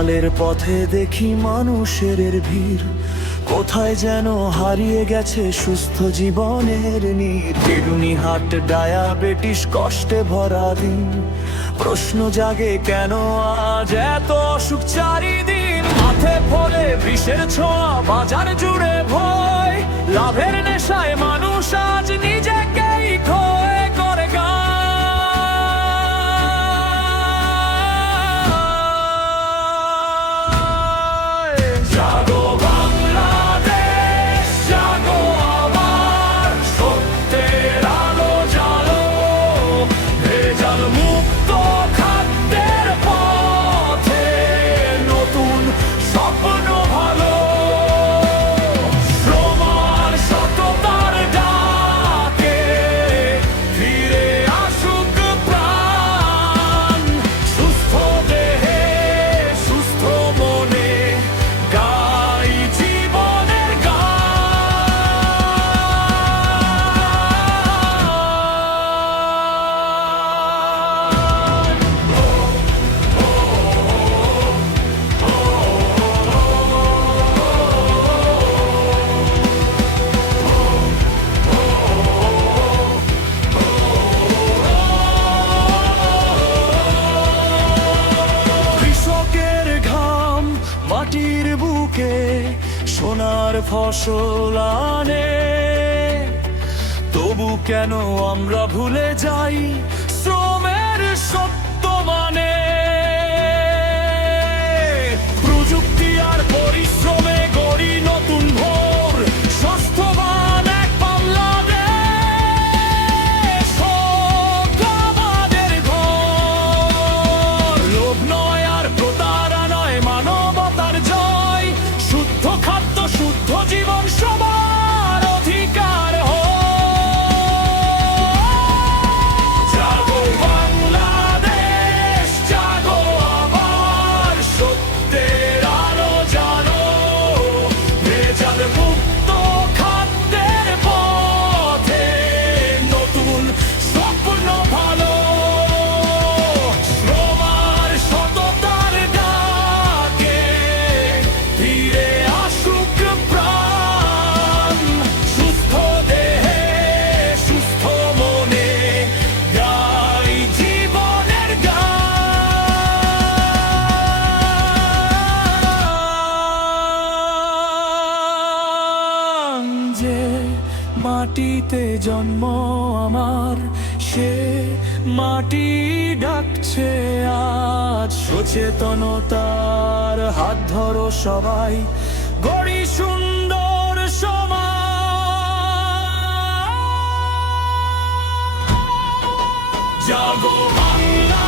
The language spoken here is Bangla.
কালের পথে দেখি মানুষের ভিড়, কোথায় যেন হারিয়ে গেছে সুস্থ জীবনের নীড়। কিডনি হার্ট ডায়াবেটিস কষ্টে ভরা দিন, প্রশ্ন জাগে কেন আজ এত অসুখ চারিদিন। মাথে পড়ে বিষের ছোঁয়া, বাজার জুড়ে ভয়, লাভের নেশায় মানুষ আজ নিজেকেই ক্ষয় করে গায়। জাগো বাংলাদেশ, জাগো আবার, সত্যের আলো জ্বালো, ভেজাল মুক্ত খাদ্যের পথে নতুন স্বপ্ন ভালো। শ্রম আর সততার ডাকে ফিরে আসুক প্রাণ, সুস্থ দেহে সুস্থ মনে গাই জীবনের গান। কৃষকের ঘাম মাটির বুকে সোনার ফসল আনে, তবু কেন আমরা ভুলে যাই শ্রমের সত্য মানে। প্রযুক্তি আর পরিশ্রমে গড়ি নতুন ভোর, স্বাস্থ্যবান এক বাংলাদেশ হোক আমাদের ঘর। লোভ নয় আর প্রতারণা নয়, মানবতার জয়, শুদ্ধ খাদ্য শুদ্ধ জীবন সবার অধিকার হোক। জাগো বাংলাদেশ, জাগো আবার, সত্যের আলো জানো, ভেজাল মুক্ত খাদ্যের পথে নতুন স্বপ্ন ভালো। শ্রম আর সততার ডাকে ফিরে আসুক প্রাণ, সুস্থ দেহে সুস্থ মনে গাই জীবনের গান। যে মাটিতে জন্ম আমার, সে মাটি ডাকছে আজ। সচেতনতার হাত ধরো সবাই, গড়ি সুন্দর সমাজ। জাগো বাংলা।